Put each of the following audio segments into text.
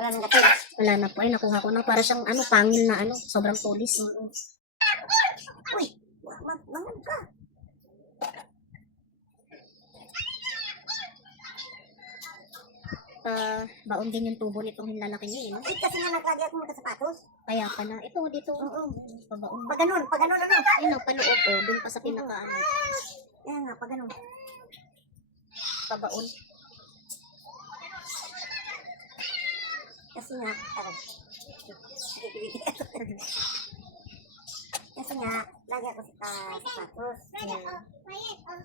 Wala nang gatil. Wala na po. Ay, nakuha ko na. Para siyang pangil na sobrang tulis. Uy, mangan ka. Baon din yung tubo nitong hinlalaki niya, no? Ay, kasi nga naglagi ako mga sapatos. Kaya pala. Ito, dito. Pabaon. Pag ganun, ano. Ayun, panoob po. Doon pa sa pinaka, Kaya nga, pag ganun. pabaon. Kasi nga, kasi nga, lagi ako sa sapatos. Ayan.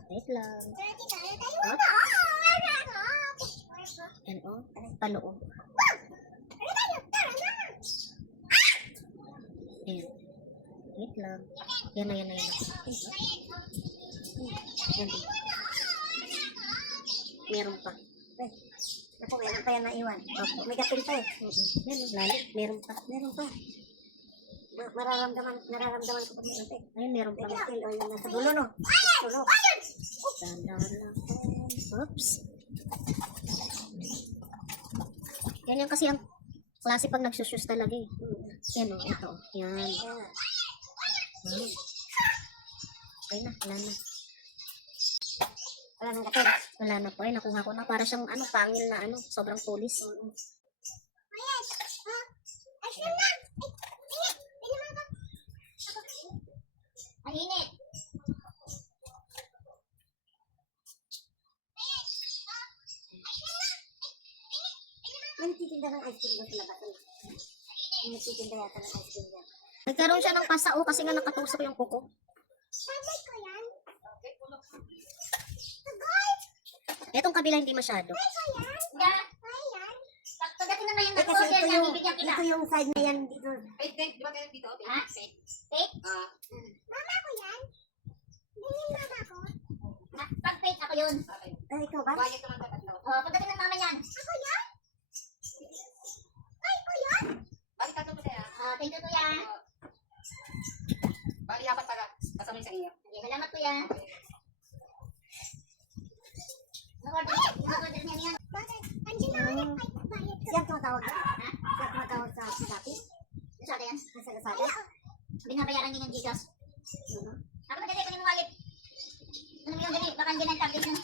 Wait lang. Up. Yan, paloob. Ayan. Wait lang. Yan na. Yan. Meron pa. Ako, meron pa yan naiwan. Opo. May gatil pa eh. Yan, lalo. Meron pa. Meron pa. Nararamdaman ko pag may gatil. Ayun, meron pa. May gatil, o yun nasa dulo, no? Dulo. Dahan-dahan lang. Oops. Yan kasi ang klase pag nagsusyus talaga eh. Yan ito. Yan. Okay na, wala na. Wala nang gatil. Wala na po. Ay, nakuha ko na. Para siyang pangil na sobrang tulis. Mainit. May nagtitinda ng ice cream sa labas. May nagtitinda yata ng ice cream yan. Nagkaroon siya ng pasao kasi nga nakatusok yung kuko. Etong kabila hindi masyado. Pagdating na ngayon ng order niya, bibigyan kita. Ito yung side na yan dito. Di ba kayo dito? Ha? Fake? Mama ko yan? Ganyan mama ko? Pag fake ako yun. Ay, ikaw ba? Bayad naman ka tatlo. Pagdating ng mama yan. Ako yan? Ay, ko yan? Bali tatlo mo sa'yo. Thank you kuya. Bali apat para. Kasama yung sa inyo. Salamat kuya. Nag-order niya yan. Bakit? Andiyan na ulit. Ay, bayad ko. Siya tumatawag ka? Ha? Siya tumatawag sa dati? Sa yan? Sa Lazada? Binabayaran niya ng Gcash. Ako na dali, kunin mo wallet. Ano mo yung dali? Baka hindi na tablet yun.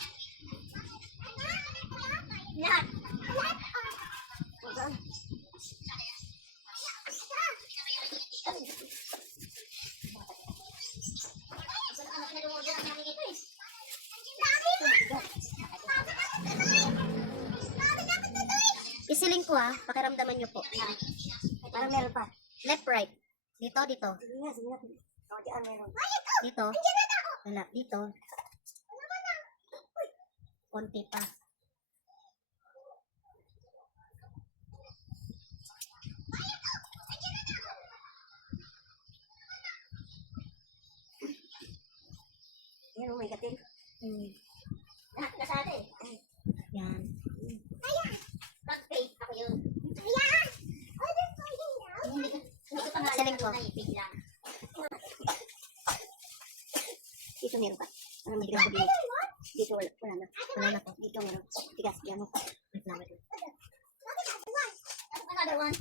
Lahat. Lahat? Saan? Isiling ko pakiramdaman nyo po. Parang meron pa. Left, right. Dito. Sige nga. Diyan meron. Dito. Wala. Dito. Konti pa. Yan, may gatil. Lahat na sa atin. Yan. Pag fake ako yun. Ayan! Order ko yun daw. Hindi ko pangalan Siling ko. na ipig lang. Dito meron pa. Parang may ginagawa dito. Dito wala na. Wala na po. Dito meron. Tigas. Yan mo. Wait lang. Another one.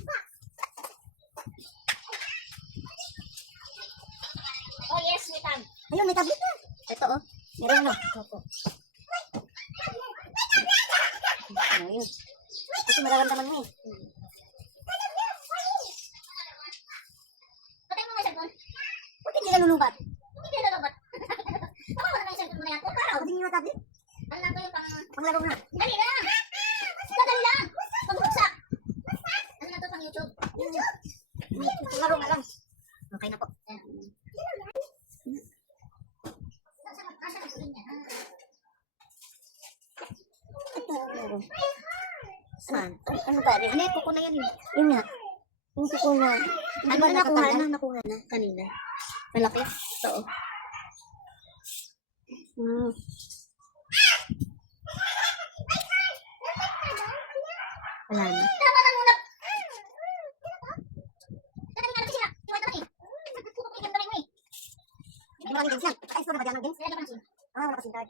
Oh yes, may tag. Ayun, may tablet na. Ito Meron na. Opo. Ayun. Kasi mararamdaman mo eh. Patay mo may cellphone. Ba't hindi nalulubat? Hindi nalulubat. Baka wala na yung cellphone mo na yan. O karaw. Hindi nyo tablet? Ano lang ko yung panglaro na. Dali lang. Dali lang. Pagbuksak. Ano na to pang YouTube? YouTube? Panglaro na lang. Okay na po. Saan? Ano ba? Ano yung kuko na yan eh? Yun nga. Yung kuko na. Ano na nakuha na kanina. Malaki. Ito Wala na. Maraming games yan. Ay, so na ba dyan ng games? Wala pa ng SIM. Wala pa SIM card.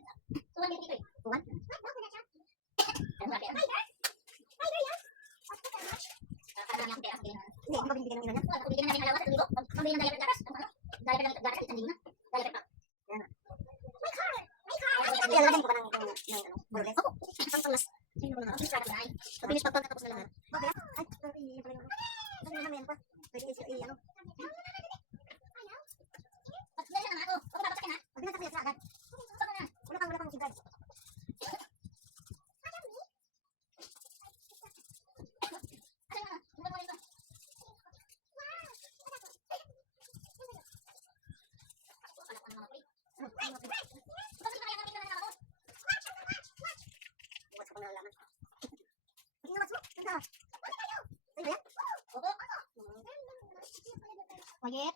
Tuwan din dito eh. Tuwan? Ano ba yan? marami akong pera sa ganyan. Hindi, hindi ba binibigyan ng ina niya? Wala, kung bibigyan na namin alawa sa libo, pambili ng diaper gatas, ano? Diaper ng gatas, isang libo na. Diaper pa. My car! Ay, Kaya lalagyan ko ba ng Rolex? Oo, ang pangas. Sino ko na? Ang sarap na ay. Mabilis pagkatapos na lahat. Bakit? Ay, pero iiyan pala yung ano na meron pa. Pwede ano. Pagdala na nga ako. Huwag babaksakin ha. Pag pinagkakaya sa agad. Huwag na. Wala pang sigad. Asan mo na? Huwag mo rin to. Wala ko na mga kulit. Ano? Bakit ba kaya kami na ako? Bukas ko pa nalalaman. Hindi nga, Matsmo. Ganda. Sa'yo ba yan? Oo. Quiet.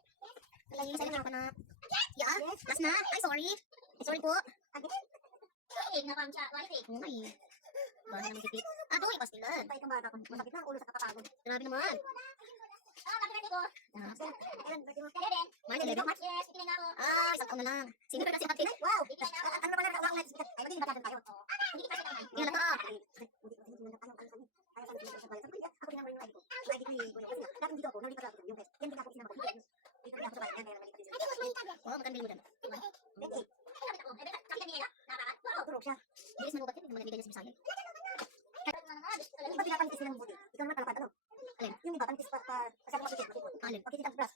Talagang sa'yo na ako na. Yeah, last na. Ay, sorry. Ay, sorry po. Ay, napam siya. Wala eh. Ay. Bahan naman tipid. Ah, doon, pastilan. Tay kang bata ko. Masakit na ang ulo sa kapapagod. Grabe naman. Ah, happy birthday ko. Ayan, birthday mo. 11. March 11? March, yes. Ikinay na ako. Ah, isang taon na lang. Sino ba kasi happy? Wow! Ikinay na ako. Ano na pala nakawang lights? Ay, pwede ba tayo? Hindi pa siya naman. Hindi na to. Ako tinawag yung ID ko. Yung ID ko yung dati dito ako, nalipat ako yung test. Yan din ako sinama ko. Dito na ako sa bayan, kaya nalipat dito. Oo, maganda yung dyan. Ay, lapit ako. Eh, kasi kami nila. Napakat. Wow. Turok siya. Bilis malubat yun, hindi mo nabigay niya sa misahe. Ano na nga, gusto ko Yung lang. ba pinapantis nila ng buti? Ikaw naman palapad, ano? Alin? Yung iba, pantis pa, sa mga sikit. Alin? Pagkikita ang bras.